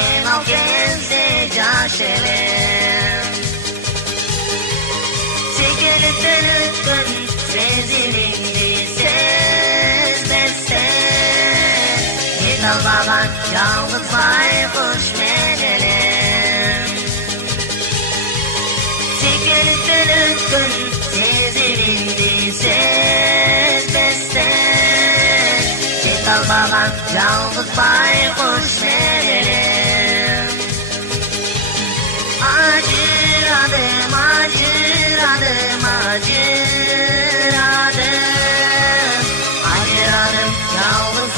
o genze caşelem Çekilittin sezilindi ses besten Yıkıl baban yalnız baykuş melelem Çekilittin sezilindi ses besten Yıkıl baban yalnız baykuş melelem Acıradım, acıradım, acıradım Acıradım yalnız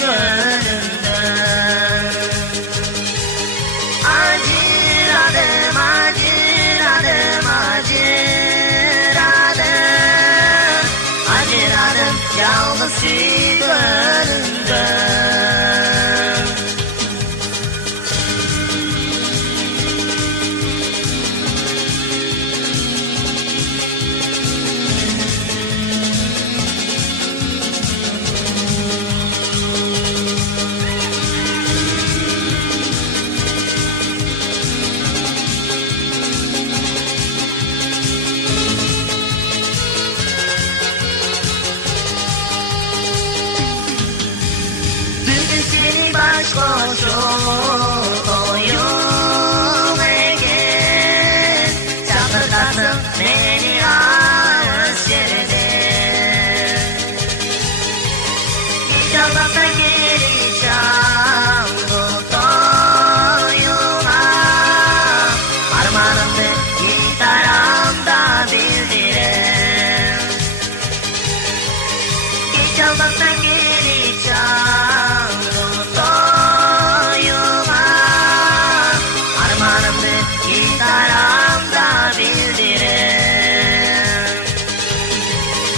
gönlümden Acıradım, acıradım, acıradım Acıradım yalnız gönlümden Koşuyum egen Çatırdattın beni ağız yerine İcabata geleceğim Toyuma Armanımdı gitaramda bildirem İcabata geleceğim Gitaramda bildirem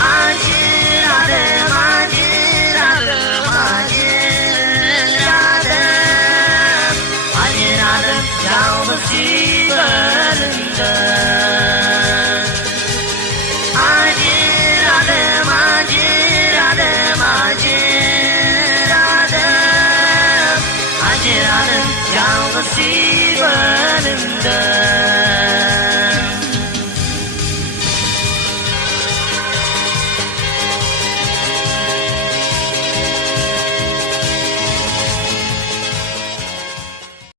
Acıradım, acıradım, acıradım Acıradım yalnız yüzlerinden Acıradım, acıradım, acıradım Acıradım yalnız yüzlerinden